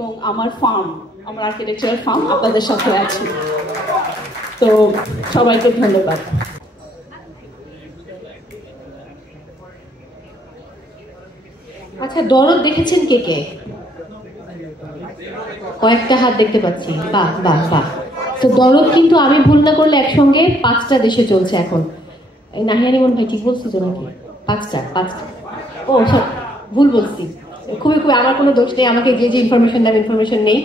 এবং আমার ফার্ম, আমার আর্কিটেকচার ফার্ম আপনাদের সাথে আছে। তো সবাইকে ধন্যবাদ। আচ্ছা, দরদ দেখেছেন কে কে? কয়েকটা হাত দেখতে পাচ্ছি। বাহ বাহ বাহ। তো দরদ কিন্তু আমি ভুল না করলে একসঙ্গে 5টা দেশে চলছে এখন। এই নাহিয়ানি মন ভাই ঠিক বলছি তো নাকি? 5টা। ও সব ভুল বলছি। খুবই আমার কোনো দোষ নেই, আমাকে যে ইনফরমেশন দেন ইনফরমেশন নেই।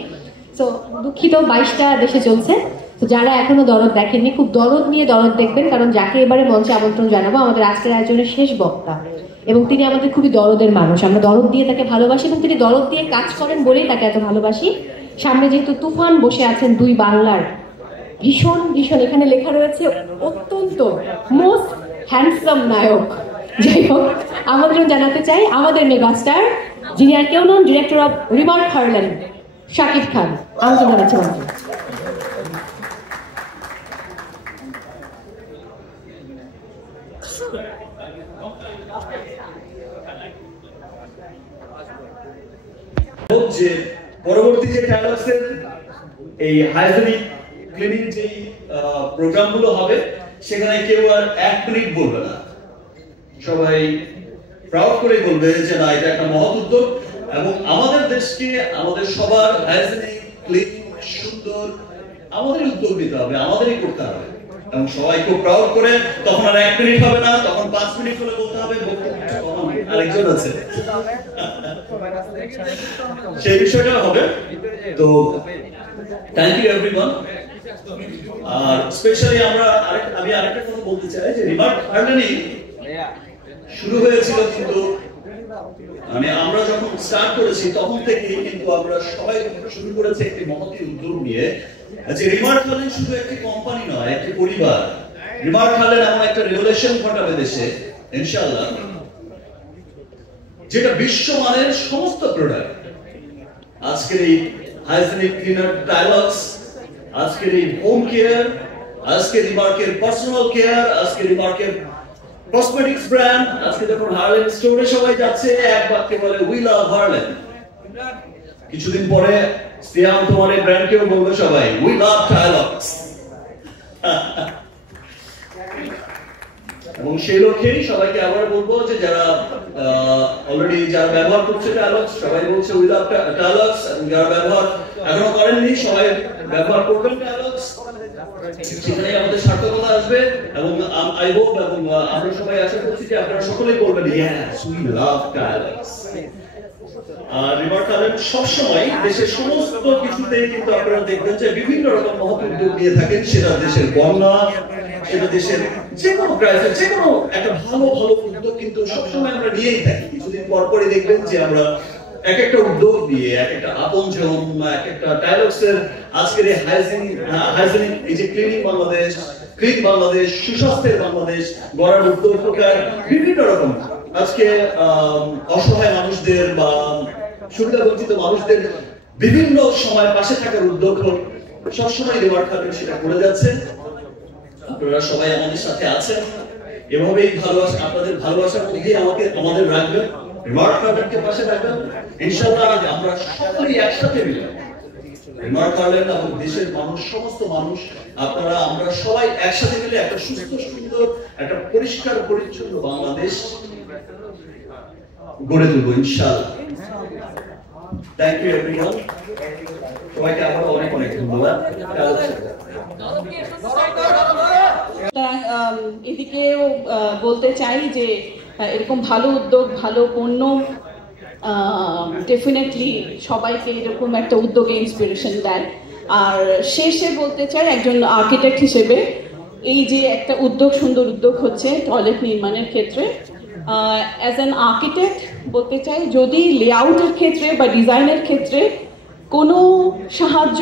তো দুঃখিত, 22টা দেশে চলছে। তো যারা এখনো দরদ দেখেননি, খুব দরদ নিয়ে দরদ দেখবেন, কারণ যাকে এবারে মঞ্চে আমন্ত্রণ জানাবো আমাদের আজকের আয়োজনের শেষ বক্তা, এবং তিনি আমাদের খুবই দরদের মানুষ। আমরা দরদ দিয়ে তাকে ভালোবাসি এবং তিনি দরদ দিয়ে কাজ করেন বলেই তাকে এত ভালোবাসি। সামনে যেহেতু তুফান বসে আছেন, 2 বাংলার ভীষণ এখানে লেখা রয়েছে অত্যন্ত মোস্ট হ্যান্ডসাম নায়ক। যাই হোক, আমন্ত্রণ জানাতে চাই আমাদের মেগাস্টার, যিনি আর কেউ নন, director of Remark Harland, Shakib Khan. আমন্ত্রণ জানাচ্ছি মঞ্চে। যে পরবর্তী যে ট্রায়ালসের এই হাইজেনিক ক্লিনিং যে প্রোগ্রামগুলো হবে, সেখানে কেউ আর 1 মিনিট বলবে না, সবাই প্রাউড করে বলবে যে না, এটা একটা মহৎ উদ্যোগ এবং আমাদের দেশকে আমাদের সবার হাইজেনিক ক্লিনিং সুন্দর আমাদেরই উদ্যোগ নিতে হবে, আমাদেরই করতে হবে এবং সবাই খুব প্রাউড করে। তখন আর 1 মিনিট হবে না, তখন 5 মিনিট করে বলতে হবে। আরেকজন আছে, সেই বিষয়টা হবে। তো থ্যাংক ইউ এভরিওয়ান। আর স্পেশালি আমি আরেকটা কথা বলতে চাই যে রিমার্ক হারল্যান্ড শুরু হয়েছিল, কিন্তু আমরা যখন স্টার্ট করেছি তখন থেকেই কিন্তু আমরা সবাই শুরু করেছি একটি মহতী উদ্যোগ নিয়ে, যে রিমার্ক হারল্যান্ড শুধু একটি কোম্পানি নয়, একটি পরিবার। রিমার্ক হারল্যান্ড এমন একটা রেভলিউশন ঘটাবে দেশে ইনশাআল্লাহ, যেটা বিশ্বমানের সমস্ত প্রোডাক্ট, আজকের এই হাইজেনিক ক্লিনার ডায়ালগস, আজকের এই হোম কেয়ার, আজকের রিমার্কের পার্সোনাল কেয়ার, আজকের রিমার্কের কসমেটিক্স ব্র্যান্ড, আজকে যখন হারল্যান্ড স্টোরে সবাই যাচ্ছে এক বাক্যে বলে উই লাভ হারল্যান্ড। কিছুদিন পরে সিয়াম তোমার এই ব্র্যান্ডকেও বলবে সবাই উই লাভ ডায়ালগস। এবং সেই লক্ষ্যেই সবাইকে আবার বলবো যে যারা অলরেডি যারা ব্যবহার করছে ডায়ালগস, সবাই বলছে উই লাভ ডায়ালগস, এবং যারা ব্যবহার এখনো করেননি সবাই ব্যবহার করবেন ডায়ালগস। সেখানে আমাদের সার্থকতা আসবে এবং আই হোপ এবং আমরা সবাই আশা করছি যে আপনারা সকলেই বলবেন yes we love dialogues. Remark Harland সবসময় দেশের সমস্ত কিছুতেই কিন্তু আপনারা দেখবেন যে বিভিন্ন রকম মহৎ উদ্যোগ নিয়ে থাকেন, সেটা দেশের বন্যা, সেটা দেশের যে কোনো ক্রাইসিস, যে কোনো একটা ভালো উদ্যোগ কিন্তু সবসময় আমরা নিয়েই থাকি। কিছুদিন পরপরই দেখবেন যে আমরা এক একটা উদ্যোগ নিয়ে, এক একটা আপনজন, এক একটা ডায়ালগসের আজকের এই হাইজেনিক এই যে ক্লিনিং বাংলাদেশ, ক্লিন বাংলাদেশ, সুস্বাস্থ্যের বাংলাদেশ গড়ার উদ্যোগ প্রকার বিভিন্ন রকম আজকে অসহায় মানুষদের বা সুবিধাবঞ্চিত মানুষদের বিভিন্ন সময় পাশে থাকার উদ্যোগ সবসময় রিমার্ক হারল্যান্ড সেটা করে যাচ্ছে। আপনারা সবাই আমাদের সাথে আছেন, এভাবেই ভালোবাসা, আপনাদের ভালোবাসার মধ্যে আমাদের রাখবেন, রিমার্ক হারল্যান্ডকে পাশে রাখবেন। ইনশাআল্লাহ আমরা সকলেই একসাথে মিলে রিমার্ক হারল্যান্ড এবং দেশের মানুষ, সমস্ত মানুষ, আপনারা আমরা সবাই একসাথে মিলে একটা সুস্থ সুন্দর একটা পরিষ্কার পরিচ্ছন্ন বাংলাদেশ গড়ে তুলবো ইনশাআল্লাহ। থ্যাংক ইউ এভরিওয়ান, সবাইকে আবার অনেক ধন্যবাদ। এদিকেও বলতে চাই যে এরকম ভালো উদ্যোগ, ভালো পণ্য ডেফিনেটলি সবাইকে এরকম একটা উদ্যোগে ইন্সপিরেশন দেয়। আর শেষে বলতে চাই একজন আর্কিটেক্ট হিসেবে, এই যে একটা উদ্যোগ, সুন্দর উদ্যোগ হচ্ছে টয়লেট নির্মাণের ক্ষেত্রে, অ্যাজ অ্যান আর্কিটেক্ট বলতে চাই যদি লেআউটের ক্ষেত্রে বা ডিজাইনের ক্ষেত্রে কোনো সাহায্য